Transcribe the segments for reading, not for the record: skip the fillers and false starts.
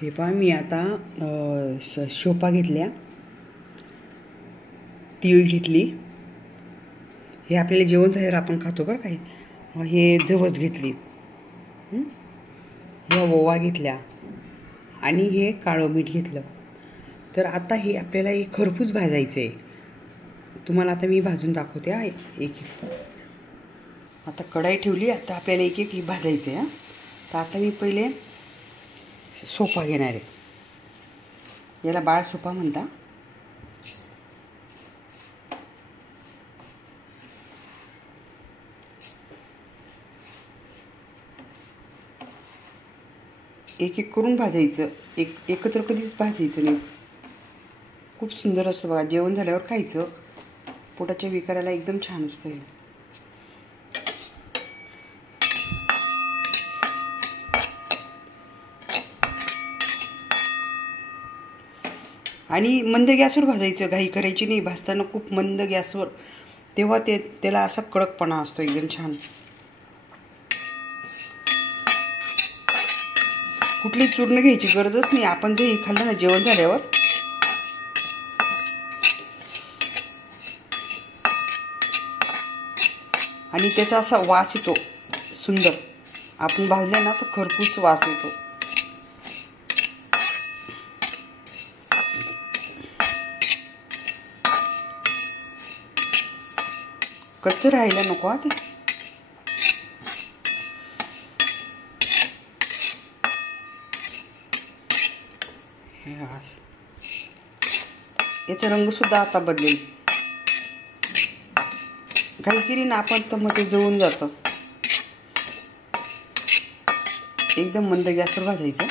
हे पहा मी आता शोपा घेतल्या, तीळ घेतली. हे आपल्याला जेवण झाल्यावर आपण खातो बरं काही. हे जवस घेतली, ह्या ओवा घेतल्या आणि हे काळं मीठ घेतलं. तर आता हे आपल्याला एक खरपूस भाजायचं आहे. तुम्हाला आता मी भाजून दाखवते हा. एक आता कढाई ठेवली. आता आपल्याला एक एक भाजायचं आहे. तर आता मी पहिले सोपा घेणार आहे. याला बाळ सोपा म्हणता. एक एक करून भाजायचं, एकत्र कधीच भाजायचं नाही. खूप सुंदर असतं बघा. जेवण झाल्यावर खायचं, पोटाच्या विकाराला एकदम छान असतं हे. आणि मंद गॅसवर भाजायचं, घाई करायची नाही. भाजताना खूप मंद गॅसवर, तेव्हा त्याला असा कडकपणा असतो एकदम छान. कुठली चूर्ण घ्यायची गरजच नाही. आपण जे खाल्लं ना जेवण झाल्यावर, आणि त्याचा असा वास येतो सुंदर. आपण भाजले ना तर खरपूस वास येतो. कच्चं राहायला नको हा ते. याचा रंग सुद्धा आता बदलेल. काही केली ना आपण तर मग ते जळून जातं. एकदम मंद गॅसवर भाजायचं.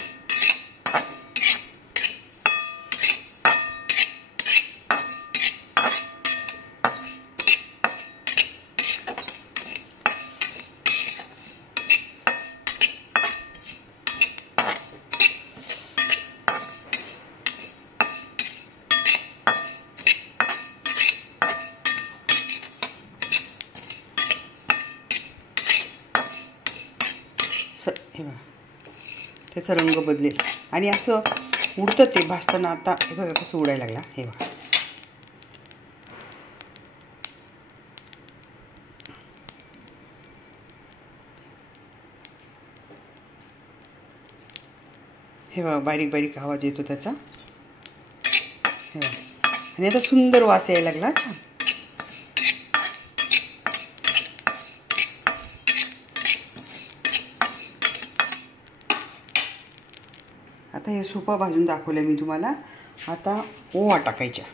हे बघा त्याचा रंग बदलेल आणि असं उडतं ते भाजताना. आता हे बघा कसं उडायला लागला. हे बघा हे बघा बारीक बारीक आवाज येतो त्याचा. हे बघा आणि आता सुंदर वास यायला लागला छान. आता हे सोपा भाजून दाखवलं मी तुम्हाला. आता ओवा टाकायच्या.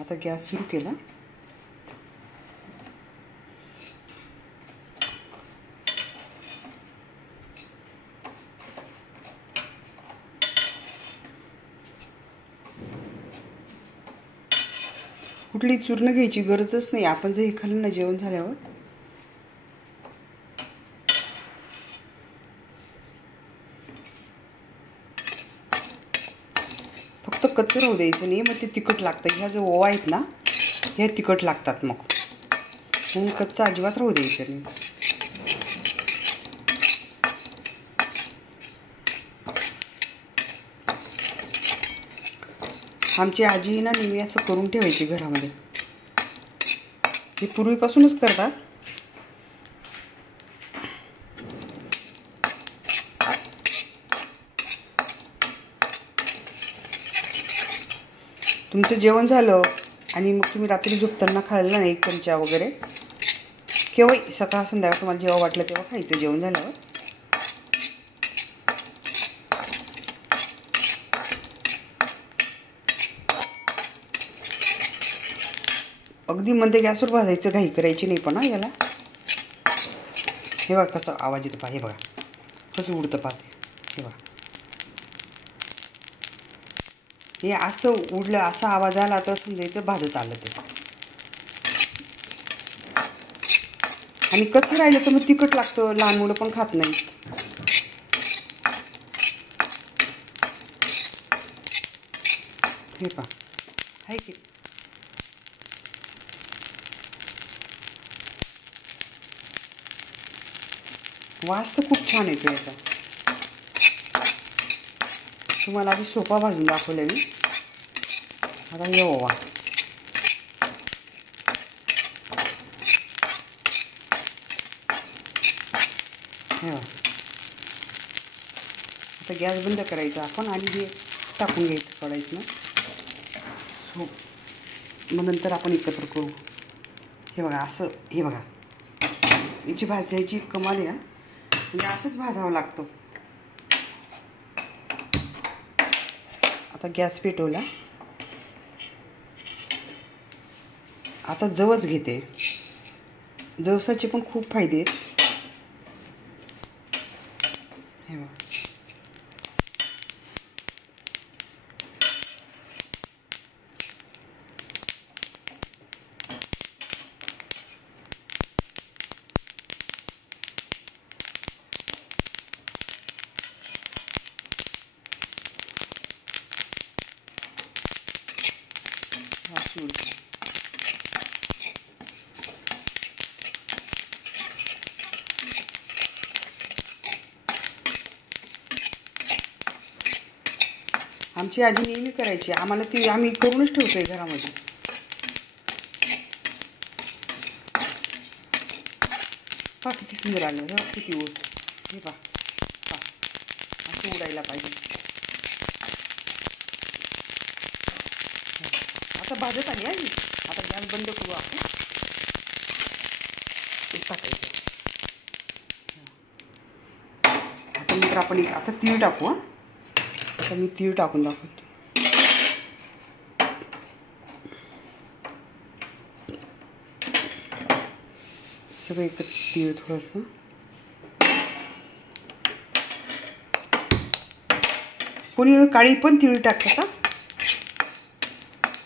आता गॅस सुरू केला. कुठली चूर्ण घ्यायची गरजच नाही. आपण जर हे खाल्लं ना जेवण झाल्यावर, फक्त कच्चं राहू द्यायचं नाही. मग ते तिखट लागतं. ह्या जो ओवा आहेत ना हे तिखट लागतात. मग म्हणून कच्चं अजिबात राहू द्यायचं नाही. आमची आजी ना नेहमी असं करून ठेवायची घरामध्ये. हे पूर्वीपासूनच करतात. तुमचं जेवण झालं आणि मग तुम्ही रात्री झोपताना खाल्लं ना एक चमचा वगैरे, केव्हाही सकाळ संध्याकाळ तुम्हाला जेव्हा वाटलं तेव्हा खायचं जेवण झाल्यावर. अगदी मंद गॅसवर भाजायचं, घाई करायची नाही पण याला. हे बघा कसं आवाज येतो पहा. हे बघा कसं उडतं पाहते. हे बघा हे असं उडलं, असा आवाज आला तर समजायचं भाजत आलं ते. आणि कच्चं राहिलं तर मग तिखट लागतं. लहान मुलं पण खात नाही. हे पहा आहे की वास तर खूप छान येतो याचा. तुम्हाला आधी सोपा भाजून दाखवलं मी. आता हे ओवा. आता गॅस बंद करायचा आपण आणि हे टाकून घ्यायचं कढईतनं. सो मग नंतर आपण एकत्र करू. हे बघा असं, हे बघा याची भाजायची कमाल आहे. म्हणजे असंच भाजावं लागतं. आता गॅस पेटवला. आता जवस घेते. जवसाचे पण खूप फायदे आहेत. हे बघा आमची आजी नेहमी करायची. आम्हाला ती आम्ही करूनच ठेवतोय घरामध्ये. पहा किती सुंदर आलं. हे किती ओट. हे पहा असं उडायला पाहिजे. आता भाजत आली आहे. आता गॅस बंद करू आपण. टाकायचं. आता नंतर आपण आता तीळ टाकू. आता मी तीळ टाकून दाखवते. सगळं एकत्र तीळ थोडंसं. कोणी काळी पण तीळ टाकतात का?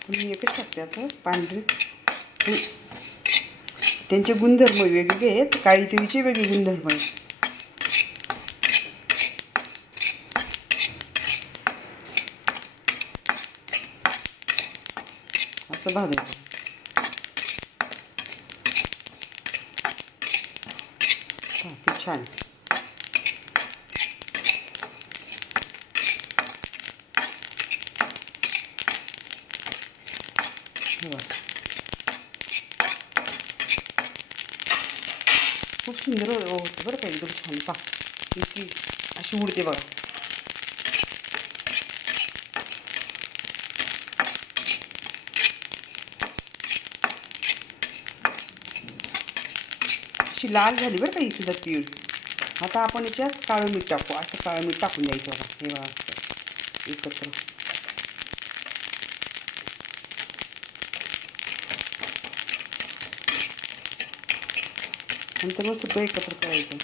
मी एकच टाकते. आता पांढरी त्यांचे गुणधर्म वेगवेगळे आहेत. काळी तिळीचे वेगळे गुणधर्म आहेत. असं भाजायचं. खूप छान. खूप सुंदर होतं बरं का. एकदम छान. पहा इतकी अशी उडते बघा. अशी लाल झाली बरं का ही सुद्धा तीळ. आता आपण याच्यात काळं मीठ टाकू. असं काळं मीठ टाकून द्यायचं बघा. हे बघा एकत्र. नंतर मग सगळं एकत्र करायचं.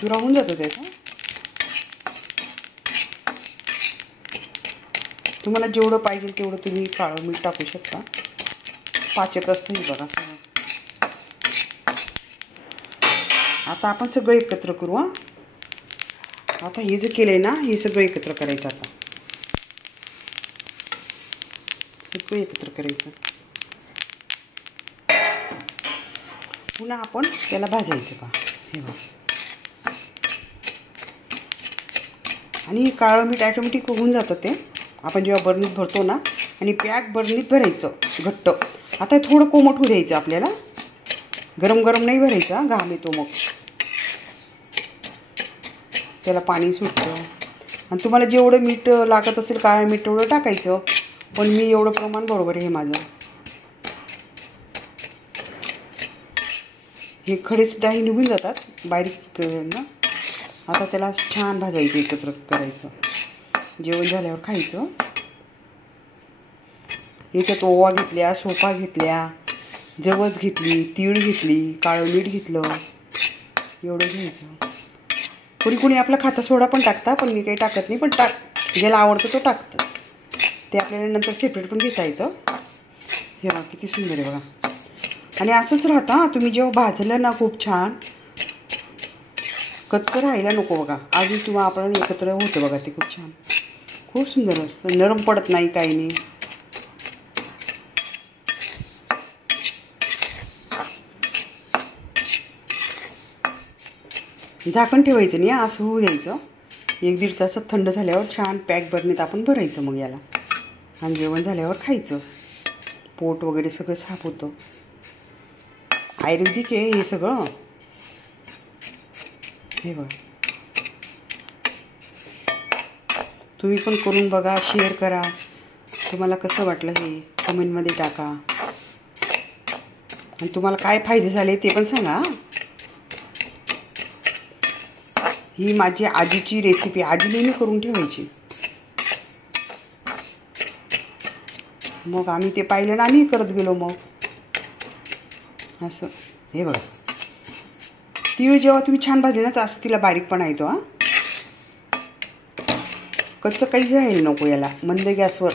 चुरा होऊन जातो त्याचा. तुम्हाला जेवढं पाहिजे तेवढं तुम्ही काळं मीठ टाकू शकता. पाचक असतं हे बघा सगळं. आता आपण सगळं एकत्र करू. आता हे जे केलं आहे ना, हे सगळं एकत्र करायचं. आता सगळं एकत्र करायचं. पुन्हा आपण त्याला भाजायचं पहा. हे बघा. आणि काळं मीठ ॲटोमॅटिक होऊन जातं ते आपण जेव्हा बरणीत भरतो ना. आणि पॅक बरणीत भरायचं घट्ट. आता थोडं कोमट होऊ द्यायचं आपल्याला. गरम गरम नाही भरायचा. घाम येतो मग. त्याला पाणी सुटतं. आणि तुम्हाला जेवढं मीठ लागत असेल काळं मीठ तेवढं टाकायचं. पण मी एवढं प्रमाण बरोबर आहे माझं. हे खडेसुद्धाही निघून जातात बारीक ना. आता त्याला छान भाजायचं. एकत्र करायचं. जेवण झाल्यावर खायचं. याच्यात ओवा घेतल्या, सोपा घेतल्या, जवस घेतली, तीळ घेतली, काळं मीठ घेतलं. एवढं घ्यायचं. कोणी आपला खाता सोडा पण टाकता. पण मी काही टाकत नाही. पण ज्याला आवडतं तो टाकतं. ते आपल्याला नंतर सेपरेट पण घेता येतं. हे बघा किती सुंदर आहे बघा. आणि असंच राहतं. तुम्ही जेव्हा भाजलं ना खूप छान. कच्चं राहायला नको बघा. अजून तुम्हाला आपण एकत्र होतं बघा ते खूप छान. खूप सुंदर असतं, नरम पडत नाही, काही नाही. झाकण ठेवायचं नाही, असं होऊ द्यायचं. 1-1.5 तासात थंड झाल्यावर छान पॅक बरणीत आपण भरायचं मग याला. आणि जेवण झाल्यावर खायचं. पोट वगैरे सगळं साफ होतं. आयुर्वेदिक आहे हे सगळं. हे बघा, तुम्ही पण करून बघा, शेअर करा. तुम्हाला कसं वाटलं हे कमेंटमध्ये टाका. आणि तुम्हाला काय फायदे झाले ते पण सांगा. ही माझी आजीची रेसिपी, आजीने मी करून ठेवायची. मग आम्ही ते पाहिलं आणि आम्ही करत गेलो मग असं. हे बघा, तीळ जेव्हा तुम्ही छान भाजले ना तर असं तिला बारीकपणा येतो. हां, कच्चं काहीच राहील नको याला. मंद गॅसवर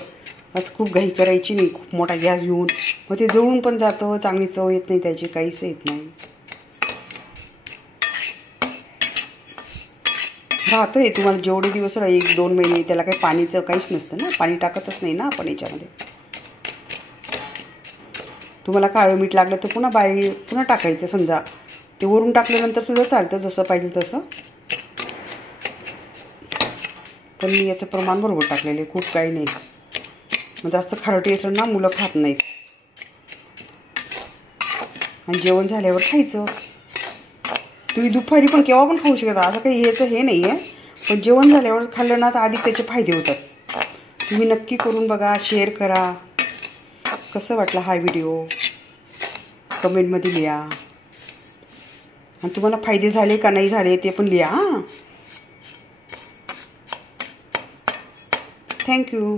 असं खूप घाई करायची नाही, खूप मोठा गॅस घेऊन. मग ते जळून पण जातं, चांगली चव येत नाही त्याची, काहीच येत नाही. राहतं आहे तुम्हाला जेवढे दिवस, 1-2 महिने. त्याला काही पाणीचं काहीच नसतं ना, पाणी टाकतच नाही ना आपण याच्यामध्ये. तुम्हाला काळं मीठ लागलं तर पुन्हा टाकायचं. समजा ते वरून टाकल्यानंतर सुद्धा चालतं, जसं पाहिजे तसं. पण मी याचं प्रमाण बरोबर टाकलेलं आहे, खूप काही नाही. मग जास्त खारट येतं ना, मुलं खात नाहीत. आणि जेवण झाल्यावर खायचं. तुम्ही दुपारी पण केव्हा पण खाऊ शकता, असं काही याचं हे नाही आहे. पण जेवण झाल्यावर खाल्लं ना तर अधिक त्याचे फायदे होतात. तुम्ही नक्की करून बघा, शेअर करा. कसं वाटलं हा व्हिडिओ कमेंटमध्ये लिहा. आणि तुम्हाला फायदे झाले का नाही झाले ते पण लिहा. हां, थँक्यू.